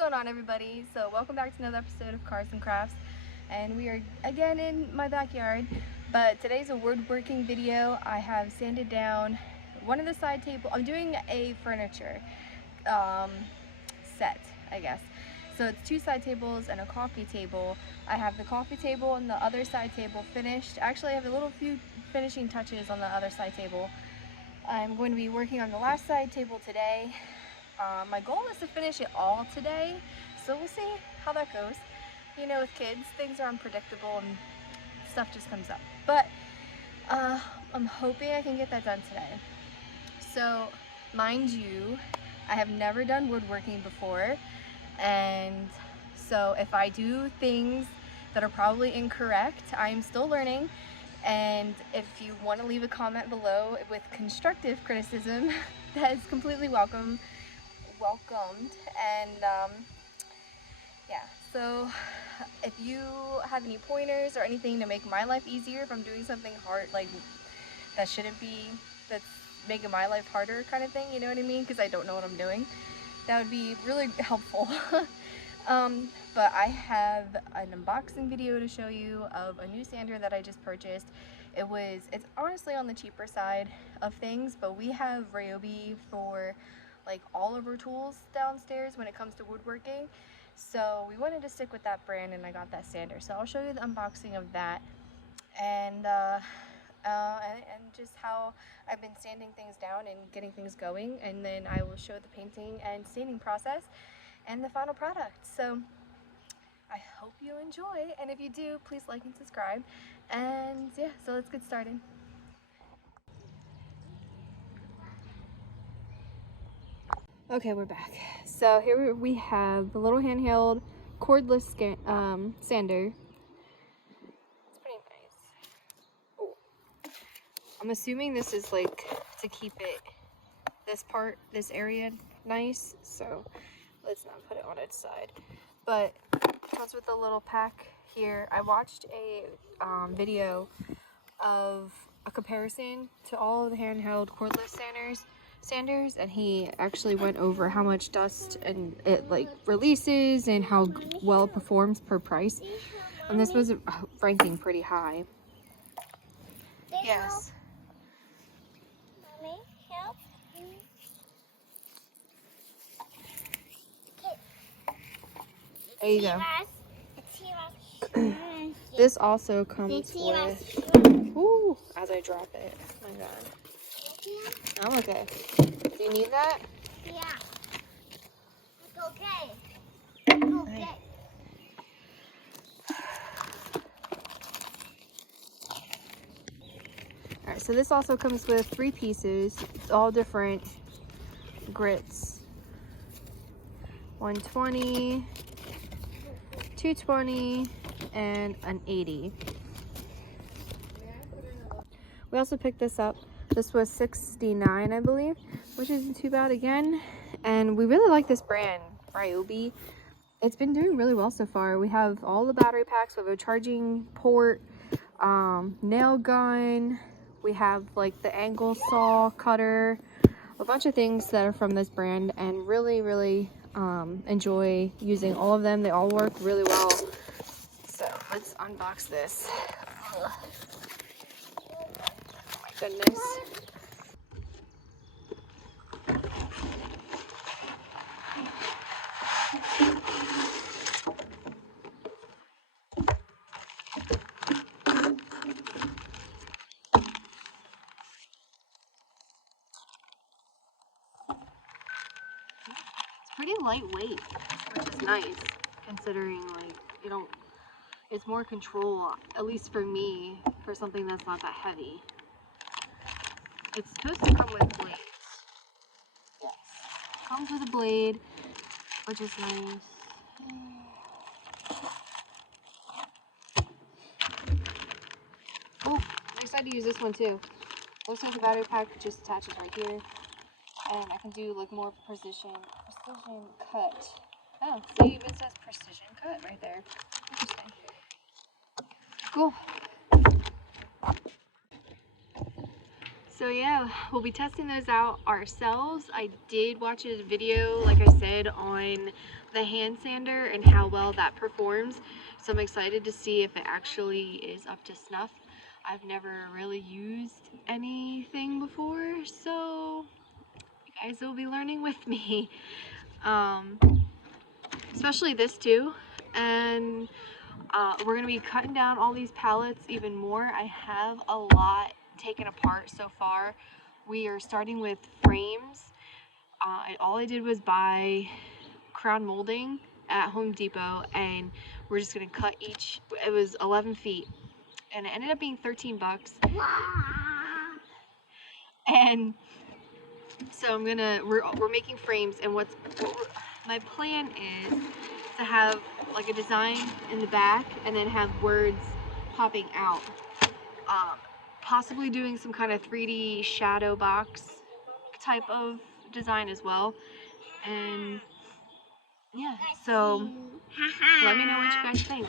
going on, everybody? So welcome back to another episode of Cars and Crafts, and we are again in my backyard, but today's a woodworking video. I have sanded down one of the side table. I'm doing a furniture set, I guess. So it's two side tables and a coffee table. I have the coffee table and the other side table finished. Actually, I have a few finishing touches on the other side table. I'm going to be working on the last side table today. My goal is to finish it all today, so we'll see how that goes. You know, with kids, things are unpredictable and stuff just comes up. But I'm hoping I can get that done today. So, mind you, I have never done woodworking before, and so if I do things that are probably incorrect, I'm still learning. And if you want to leave a comment below with constructive criticism, that is completely welcomed. And yeah, so if you have any pointers or anything to make my life easier, if I'm doing something hard, like that shouldn't be, that's making my life harder kind of thing, you know what I mean, because I don't know what I'm doing, that would be really helpful. But I have an unboxing video to show you of a new sander that I just purchased. It's honestly on the cheaper side of things, but we have Ryobi for like all of our tools downstairs when it comes to woodworking, so we wanted to stick with that brand, and I got that sander. So I'll show you the unboxing of that, and just how I've been sanding things down and getting things going, and then I will show the painting and staining process and the final product. So I hope you enjoy, and if you do, please like and subscribe. And yeah, so let's get started. Okay, we're back. So here we have the little handheld cordless sander. It's pretty nice. Oh. I'm assuming this is like to keep it, this area nice, so let's not put it on its side. But it comes with a little pack here. I watched a video of a comparison to all of the handheld cordless sanders, and he actually went over how much dust and it like releases and how well it performs per price, and this was ranking pretty high. Yes. Mommy, help. There you go. This also comes with, ooh, as I drop it, oh my god. I'm okay. Do you need that? Yeah. It's okay. It's okay. Alright, so this also comes with 3 pieces, all different grits. 120, 220, and an 80. We also picked this up. This was $69, I believe, which isn't too bad again. And we really like this brand, Ryobi. It's been doing really well so far. We have all the battery packs. We have a charging port, nail gun. We have like the angle saw cutter, a bunch of things that are from this brand, and really enjoy using all of them. They all work really well. So let's unbox this. Ugh. Oh my goodness. It's pretty lightweight, which is nice, considering like it's more control, at least for me, for something that's not that heavy. It's supposed to come with blades. Yes. Comes with a blade, which is nice. Oh, I decided to use this one too. This has a battery pack, just attaches right here. And I can do like more precision cut. Oh, see, it says precision cut right there. Interesting. Cool. So yeah, we'll be testing those out ourselves. I did watch a video, like I said, on the hand sander and how well that performs. So I'm excited to see if it actually is up to snuff. I've never really used anything before, so you guys will be learning with me. Especially this too. And we're gonna be cutting down all these pallets even more. I have a lot taken apart so far. We are starting with frames. All I did was buy crown molding at Home Depot, and we're just gonna cut each. It was 11 feet, and it ended up being 13 bucks. And so we're making frames, and my plan is to have like a design in the back and then have words popping out. Possibly doing some kind of 3D shadow box type of design as well. And yeah, so let me know what you guys think.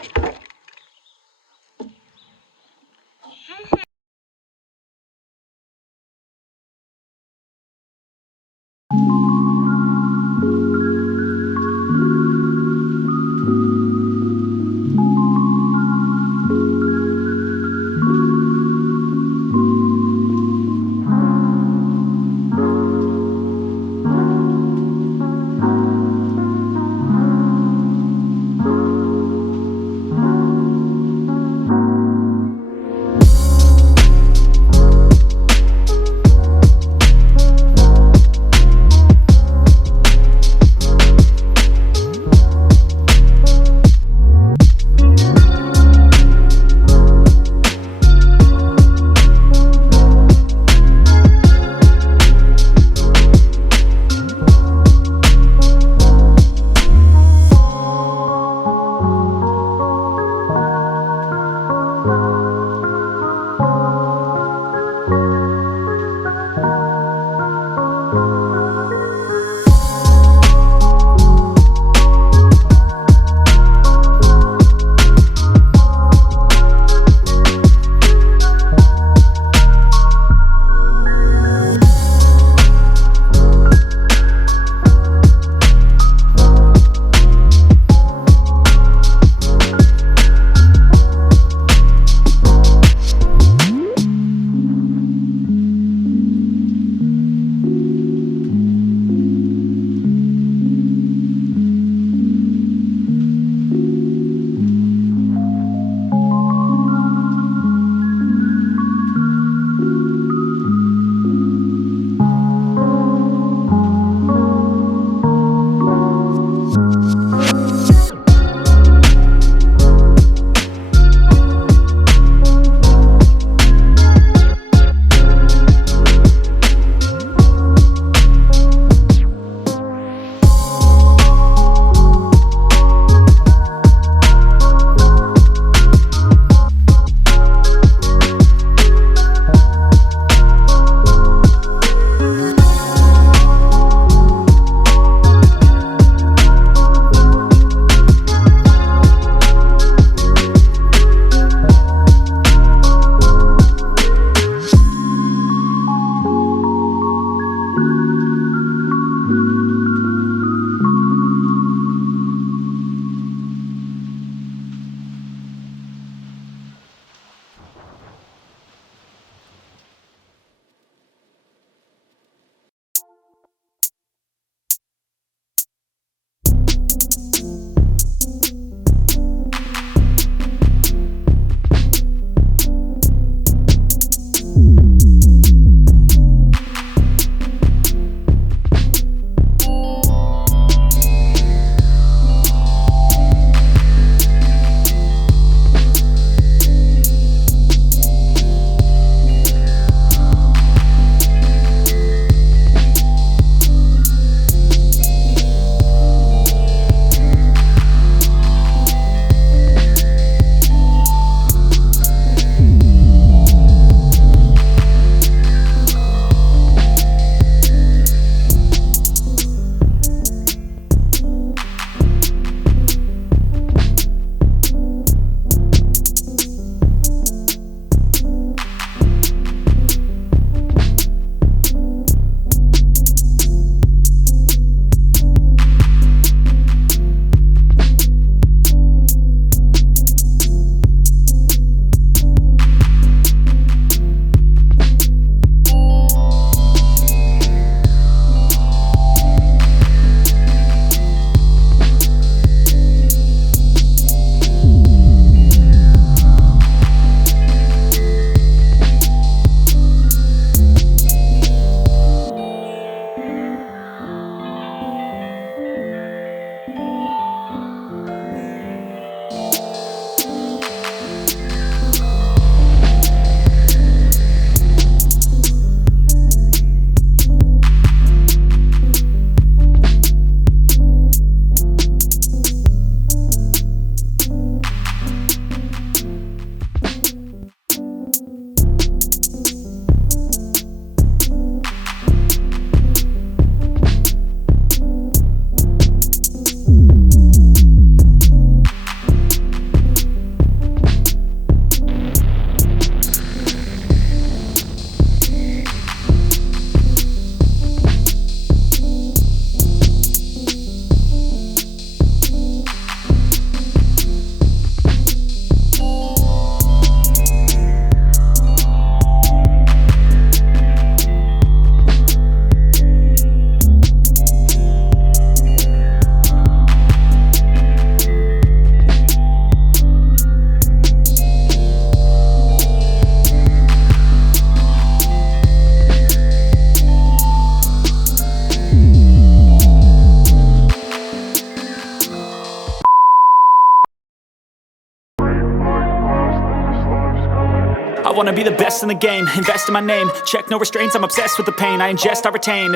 I wanna be the best in the game, invest in my name, check no restraints, I'm obsessed with the pain. I ingest, I retain,